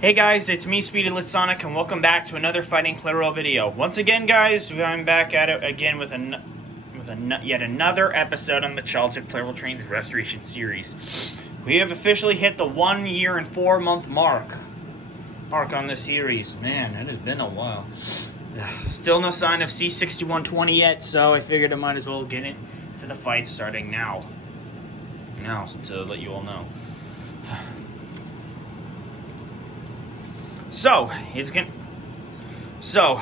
Hey guys, it's me, Speedy Litsonic, and welcome back to another Fighting Plarail video. Once again, guys, I'm back at it again with yet another episode on the Childhood Plarail Trains Restoration series. We have officially hit the 1 year and 4 month mark on this series. Man, it has been a while. Still no sign of C6120 yet, so I figured I might as well get into the fight starting now. To let you all know. So,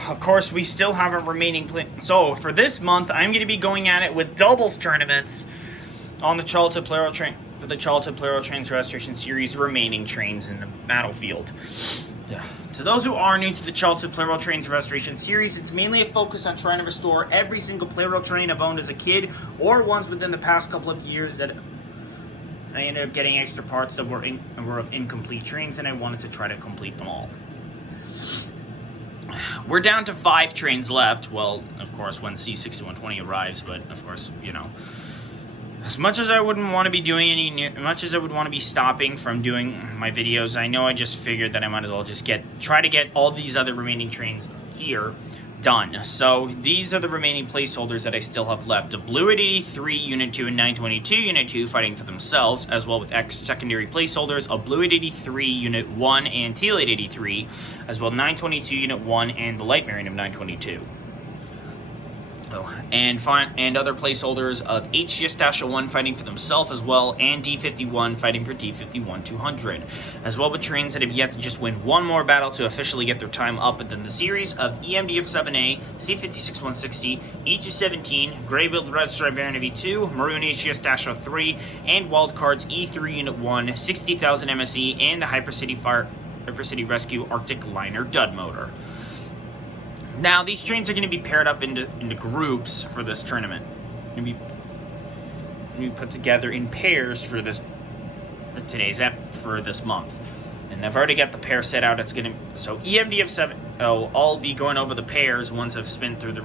of course, we still have a remaining So, for this month, I'm going to be going at it with doubles tournaments on the Childhood Plarail Trains Restoration series remaining trains in the battlefield. To those who are new to the Childhood Plarail Trains Restoration series, it's mainly a focus on trying to restore every single Plarail train I've owned as a kid, or ones within the past couple of years that I ended up getting extra parts that were of incomplete trains, and I wanted to try to complete them all. We're down to 5 trains left. Well, of course, when C6120 arrives, but of course, you know, as much as I wouldn't want to be doing much as I would want to be stopping from doing my videos, I know I just figured that I might as well just try to get all these other remaining trains here done. So these are the remaining placeholders that I still have left. A Blue 883 Unit 2 and 922 Unit 2 fighting for themselves, as well with secondary placeholders of Blue 883 Unit 1 and Teal 883, as well 922 Unit 1 and the light variant of 922. And other placeholders of HGS-01 fighting for themselves as well, and D51 fighting for D51-200, as well with trains that have yet to just win one more battle to officially get their time up within the series of EMDF-7A, C56-160, E217, Grey Build Red Stripe Variant of E2, Maroon HGS-03, and Wildcards E3 Unit 1, 60,000 MSE, and the Hypercity Rescue Arctic Liner Dud Motor. Now, these trains are going to be paired up into groups for this tournament. Going to be put together in pairs for this month. And I've already got the pair set out. So EMDF7. I'll be going over the pairs once I spin through the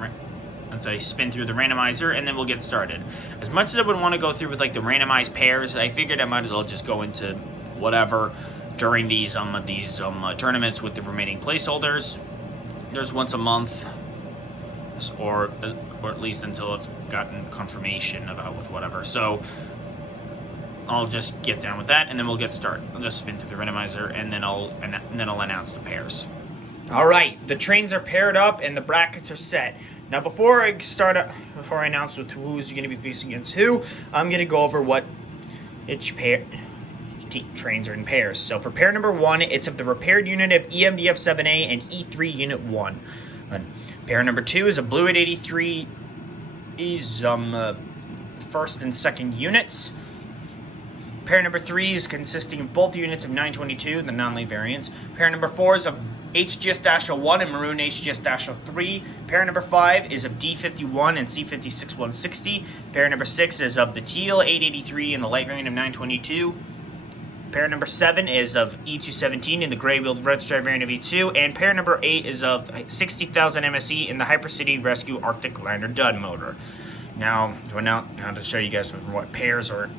randomizer, and then we'll get started. As much as I would want to go through with like the randomized pairs, I figured I might as well just go into whatever during these tournaments with the remaining placeholders. There's once a month, or at least until I've gotten confirmation with whatever. So I'll just get down with that, and then we'll get started. I'll just spin through the randomizer, and then I'll announce the pairs. All right, the trains are paired up, and the brackets are set. Now, before I announce who's going to be facing against who, I'm going to go over what each trains are in pairs. So for pair number 1, it's of the repaired unit of EMDF-7A and E3 Unit 1. And pair number 2 is a Blue 883 first and second units. Pair number 3 is consisting of both units of 922, the non-lead variants. Pair number 4 is of HGS-01 and Maroon HGS-03. Pair number 5 is of D51 and C56-160. Pair number 6 is of the Teal 883 and the light variant of 922. Pair number 7 is of E217 in the Grey Wheeled Red Stripe variant of E2, and pair number 8 is of 60,000 MSE in the Hypercity Rescue Arctic Liner Dud Motor. Now to show you guys what pairs are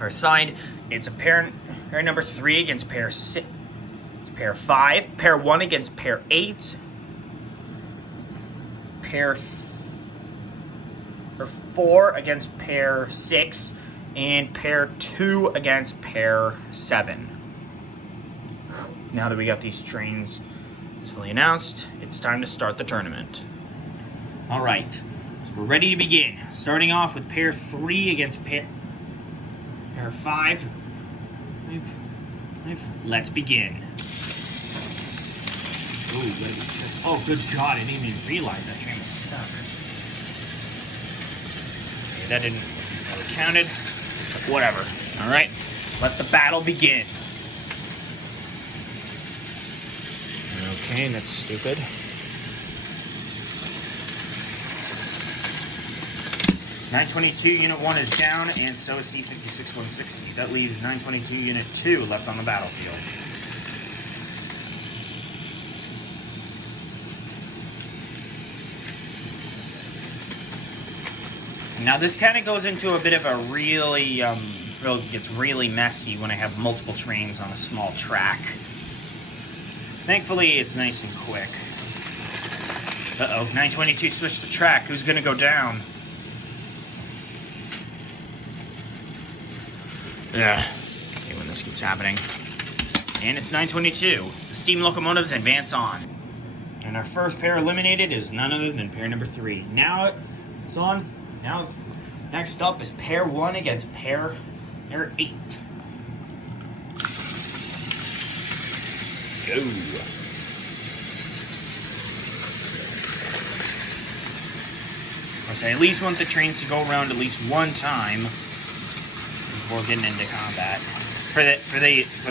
assigned, it's a pair number 3 against pair 6, pair 5, pair 1 against pair 8, pair 4 against pair 6, and pair 2 against pair 7. Now that we got these trains fully announced, it's time to start the tournament. Alright, so we're ready to begin. Starting off with pair 3 against pair 5. Let's begin. Oh, good God, I didn't even realize that train was stuck. Okay, that didn't really counted. Whatever. Alright, let the battle begin. Okay, that's stupid. (922) Unit 1 is down, and so is C56-160. That leaves 922 Unit 2 left on the battlefield. Now this kind of goes into a bit of a gets really messy when I have multiple trains on a small track. Thankfully, it's nice and quick. Uh-oh, 922 switched the track. Who's gonna go down? Yeah. Okay, when this keeps happening. And it's 922. The steam locomotives advance on. And our first pair eliminated is none other than pair number 3. Now it's on. Now, next up is pair 1 against pair 8. Go. I at least want the trains to go around at least one time before getting into combat. For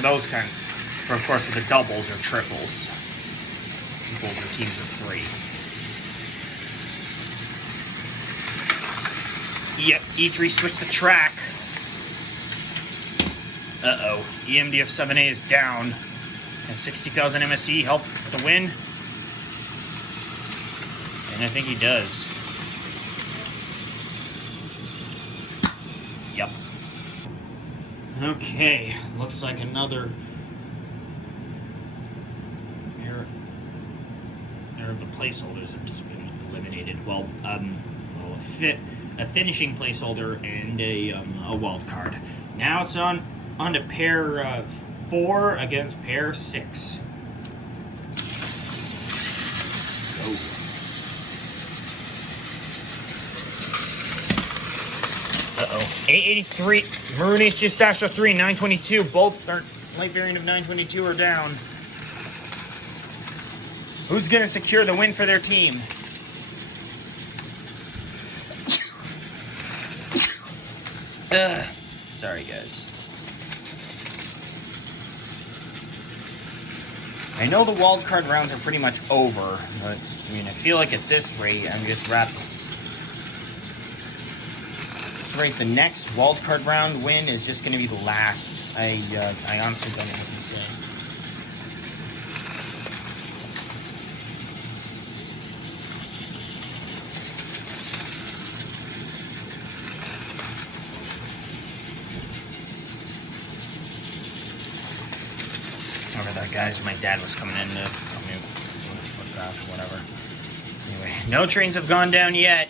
those kind, of course, for the doubles or triples. Triples or teams of 3. Yep, E3 switched the track. Uh-oh, EMDF 7A is down. And 60,000 MSE help with the win. And I think he does. Yep. Okay, looks like another error of the placeholders have just been eliminated. Well, a finishing placeholder and a wild card. Now it's on to pair 4 against pair 6. Go. Uh-oh. 883, Maroon HGS Dash 03, 922. Both are light variant of 922 are down. Who's going to secure the win for their team? Sorry, guys. I know the wildcard rounds are pretty much over, but I mean, I feel like at this rate, I'm just wrapped. The next wildcard round win is just going to be the last. I honestly don't know what to say. Remember that, guys? My dad was coming in to tell me what's that or whatever. Anyway, no trains have gone down yet.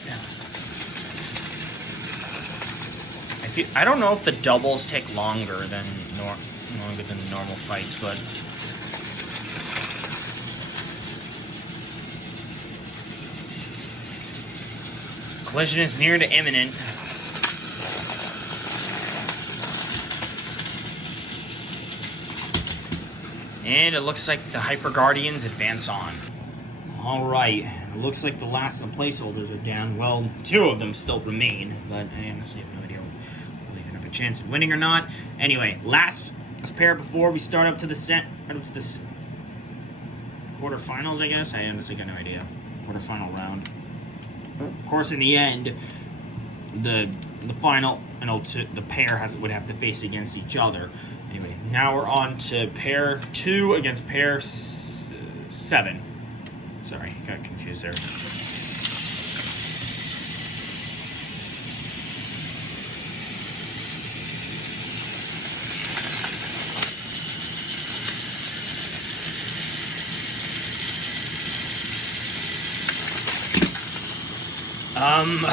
I don't know if the doubles take longer than the normal fights, but collision is near to imminent. And it looks like the Hyper Guardians advance on. Alright, it looks like the last of the placeholders are down. Well, 2 of them still remain, but I honestly have no idea whether they even have a chance of winning or not. Anyway, last pair before we start up to the quarterfinals, I guess. I honestly got no idea. Quarterfinal round. Of course, in the end, the final the pair would have to face against each other. Anyway, now we're on to pair 2 against pair 7. Sorry, got confused there.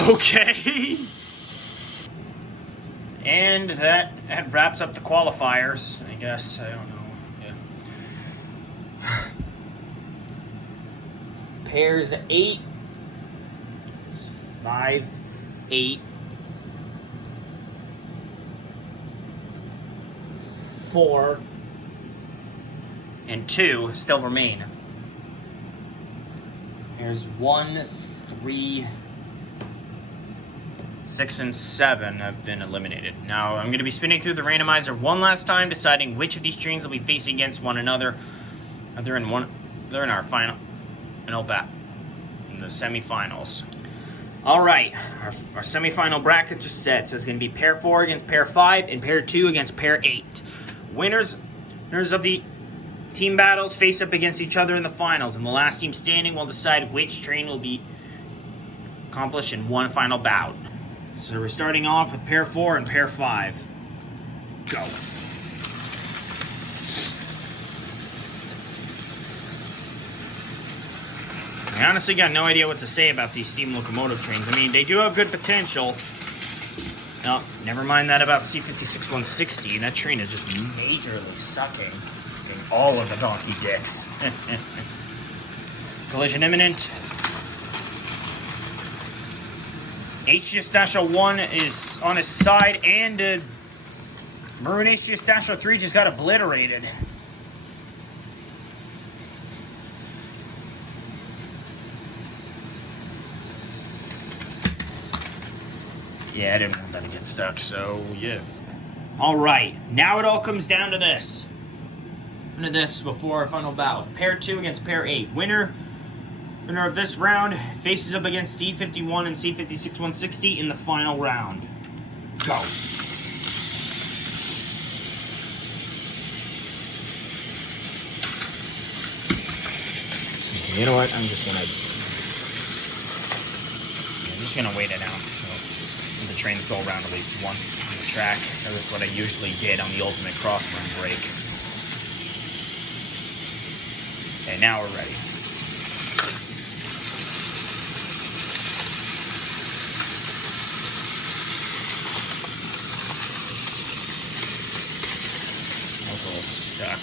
Okay. And that wraps up the qualifiers, I guess. I don't know. Yeah. Pairs 8, 5, 8, 4, and 2 still remain. Pairs 1, 3, 6, and 7 have been eliminated. Now, I'm going to be spinning through the randomizer one last time, deciding which of these trains will be facing against one another. They're in our final, in the semifinals. All right, our semifinal bracket just set. So it's going to be pair 4 against pair 5 and pair 2 against pair 8. Winners of the team battles face up against each other in the finals, and the last team standing will decide which train will be accomplished in one final bout. So we're starting off with pair 4 and pair 5. Go. I honestly got no idea what to say about these steam locomotive trains. I mean, they do have good potential. No, never mind that about C56-160. That train is just majorly sucking all of the donkey dicks. Collision imminent. HGS-01 is on his side, and Maroon HGS-03 just got obliterated. Yeah, I didn't want that to get stuck, so yeah. Alright, now it all comes down to this. Into this before our final battle. Pair 2 against Pair 8. Winner of this round faces up against D51 and C56-160 in the final round. Go. You know what? I'm just gonna wait it out. So the trains go around at least once on the track. That's what I usually did on the ultimate cross-run break. Okay, now we're ready. I was a little stuck.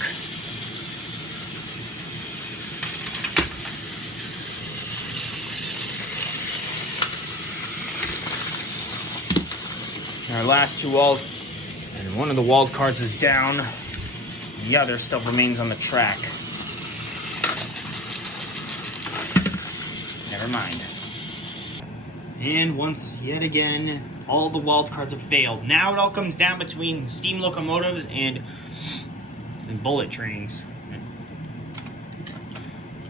Our last two walled, and one of the walled cards is down. The other still remains on the track. Never mind. And once yet again, all the wild cards have failed. Now it all comes down between steam locomotives and bullet trains.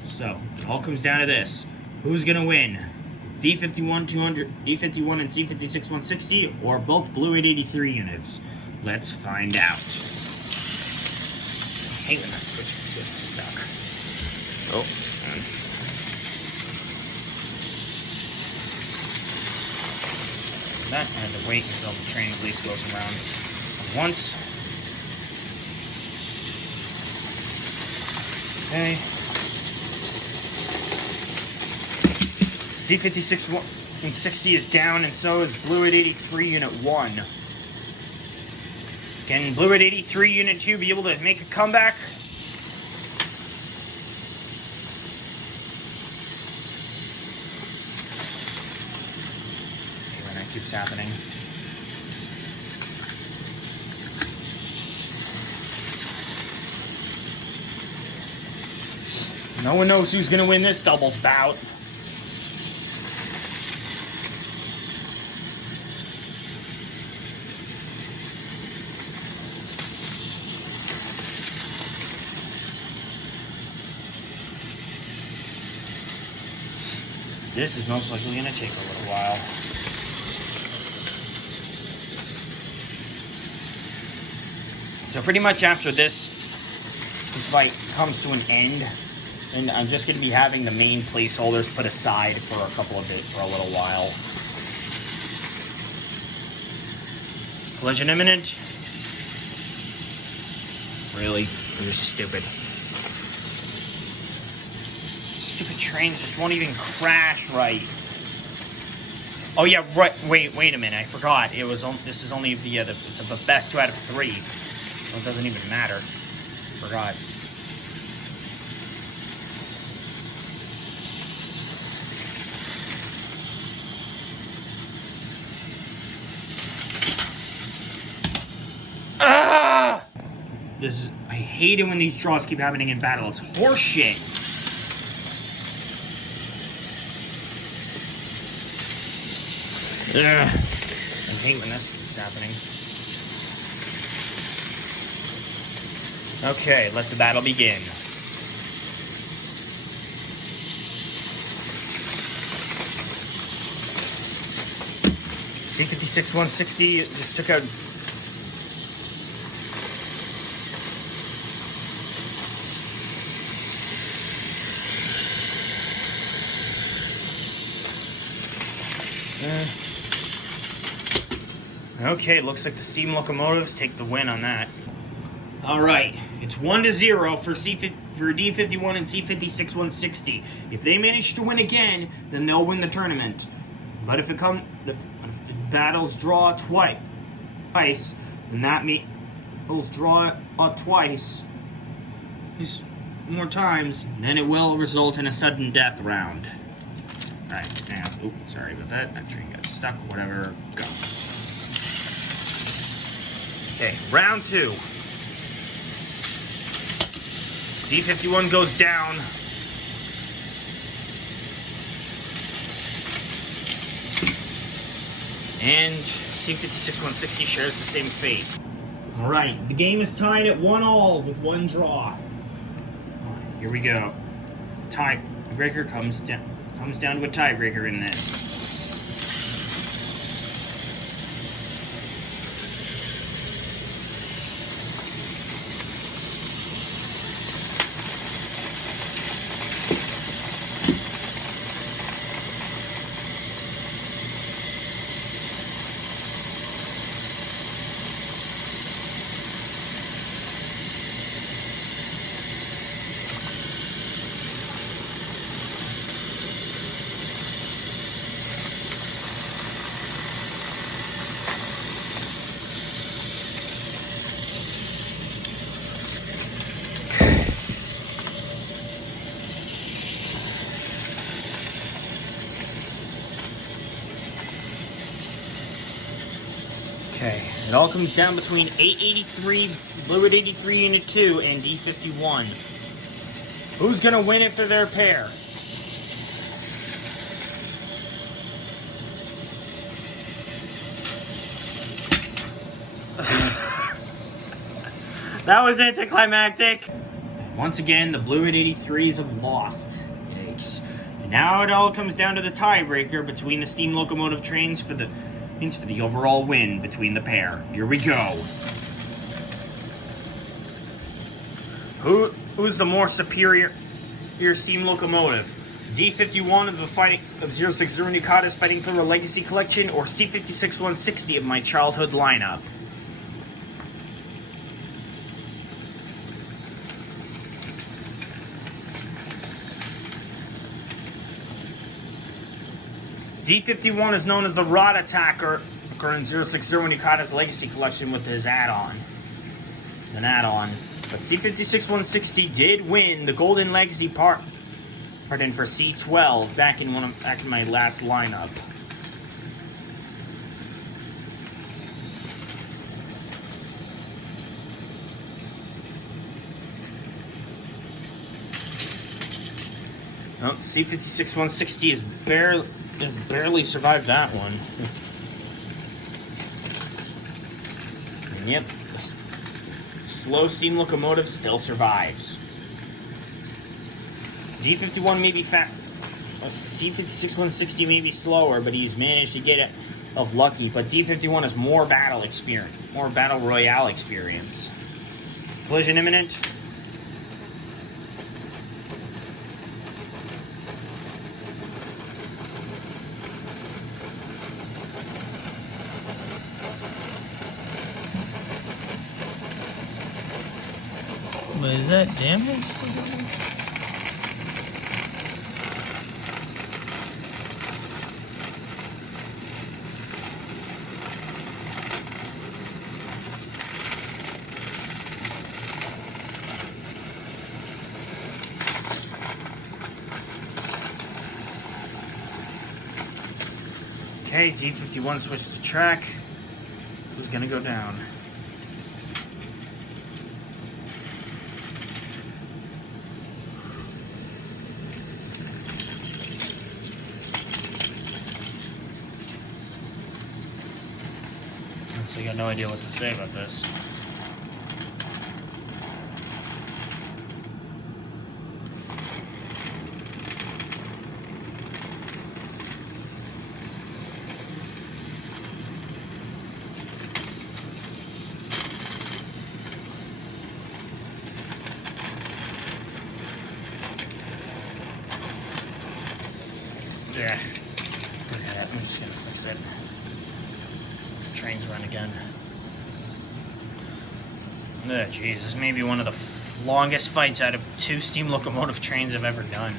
So it all comes down to this: who's gonna win? D51 200, D51 and C56-160, or both Blue 883 units? Let's find out. I hate when that switch gets stuck. Oh, man. That I had to wait until the train at least goes around once. Okay. C56-160 is down, and so is Blue 883 Unit 1. Can Blue 883 Unit 2 be able to make a comeback? Okay, when that keeps happening. No one knows who's going to win this doubles bout. This is most likely going to take a little while. So pretty much after this fight comes to an end, and I'm just going to be having the main placeholders put aside for a little while. Collision imminent. Really? You're stupid. Stupid trains just won't even crash right. Oh yeah, right. Wait a minute. I forgot. This is only it's a best 2 out of 3. So it doesn't even matter. Forgot. Ah! I hate it when these draws keep happening in battle. It's horseshit. Ugh. I hate when this keeps happening. Okay, let the battle begin. C56-160 just took out... Okay, looks like the steam locomotives take the win on that. All right, it's 1-0 for D51 and C56 160. If they manage to win again, then they'll win the tournament. But if the battles draw twice, then that means draw twice, more times, then it will result in a sudden death round. All right, now, oops, sorry about that. That train got stuck. Whatever. Go. Okay, round 2. D51 goes down. And C56 160 shares the same fate. Alright, the game is tied at 1-1 with 1 draw. Here we go. Tiebreaker comes down to a tiebreaker in this. Okay, it all comes down between 883, Blue at 83 Unit 2, and D51. Who's gonna win it for their pair? That was anticlimactic. Once again, the Blue at 83s have lost. Yikes. And now it all comes down to the tiebreaker between the steam locomotive trains for the overall win between the pair. Here we go. Who's the more superior steam locomotive? D51 of the fighting of 060 Nikata's fighting through a legacy collection, or C56 160 of my childhood lineup? D51 is known as the Rod Attacker in 060 Nikata's Legacy Collection with his add-on. But C56 160 did win the Golden Legacy pardon for C12 back in my last lineup. Well, C56 160 is barely survived that one. And yep, the slow steam locomotive still survives. D51 may be C56 160 may be slower, but he's managed to get it of lucky. But D51 has more battle experience, more battle royale experience. Collision imminent. But is that damage? Okay, D51 switched to track. Who's gonna go down? I got no idea what to say about this. Yeah. Look at that. I'm just gonna fix it. Trains run again. Jeez, this may be one of the longest fights out of 2 steam locomotive trains I've ever done.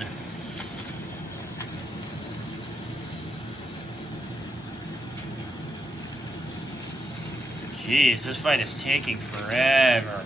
Jeez, this fight is taking forever.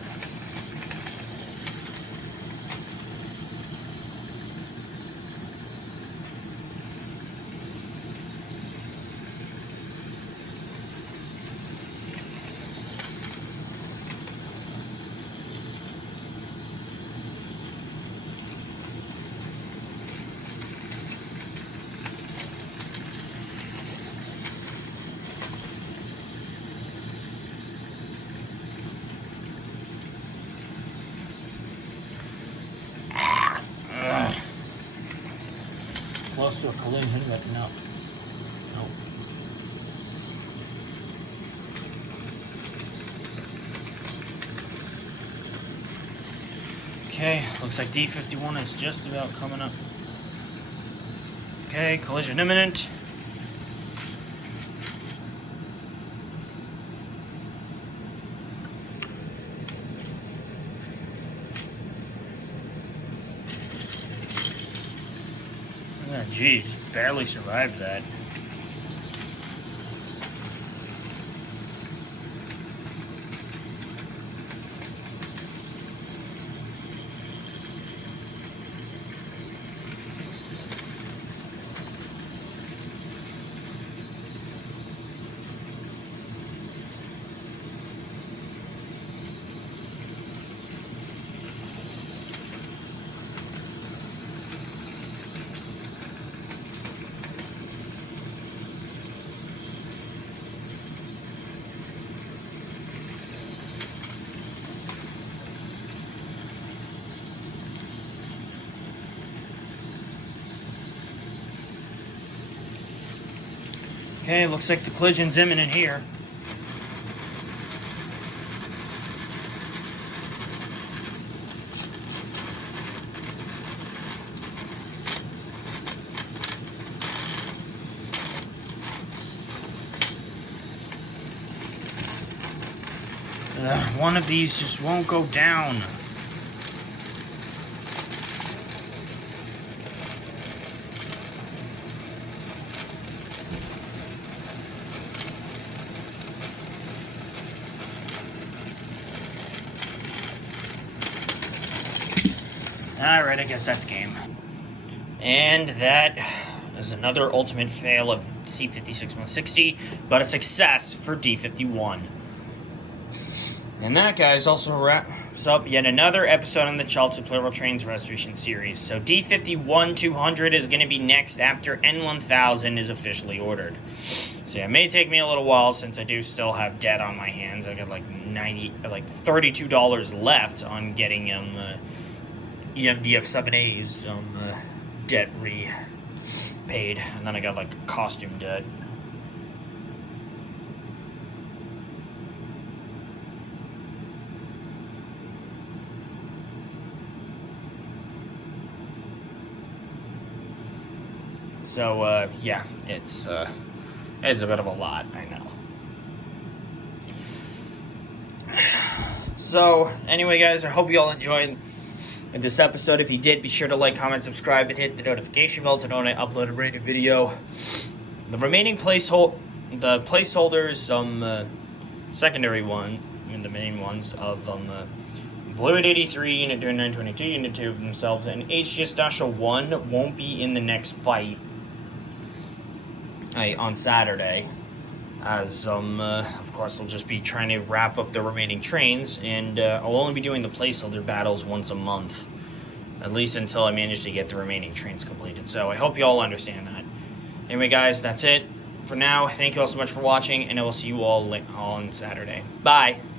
Close to a collision, but no. Nope. Okay, looks like D51 is just about coming up. Okay, collision imminent. Oh, geez, barely survived that. Okay, looks like the collision's imminent here. One of these just won't go down. Alright, I guess that's game. And that is another ultimate fail of C56-160, but a success for D51. And that, guys, also wraps up yet another episode on the Childhood Plarail Trains Restoration series. So D51-200 is going to be next after N1000 is officially ordered. So yeah, it may take me a little while since I do still have debt on my hands. I got like $32 left on getting EMDF 7A's debt repaid, and then I got like costume debt. So yeah, it's a bit of a lot, I know. So anyway, guys, I hope you all enjoyed this episode. If you did, be sure to like, comment, subscribe, and hit the notification bell to know when I upload a brand new video. The remaining placeholders, secondary one, and the main ones of Blue 83, Unit 922, Unit 2 of themselves, and HGS-01 won't be in the next fight on Saturday, as of course we'll just be trying to wrap up the remaining trains, and I'll only be doing the placeholder battles once a month, at least until I manage to get the remaining trains completed. So I hope you all understand that. Anyway, guys, that's it for now. Thank you all so much for watching, and I will see you all on Saturday. Bye.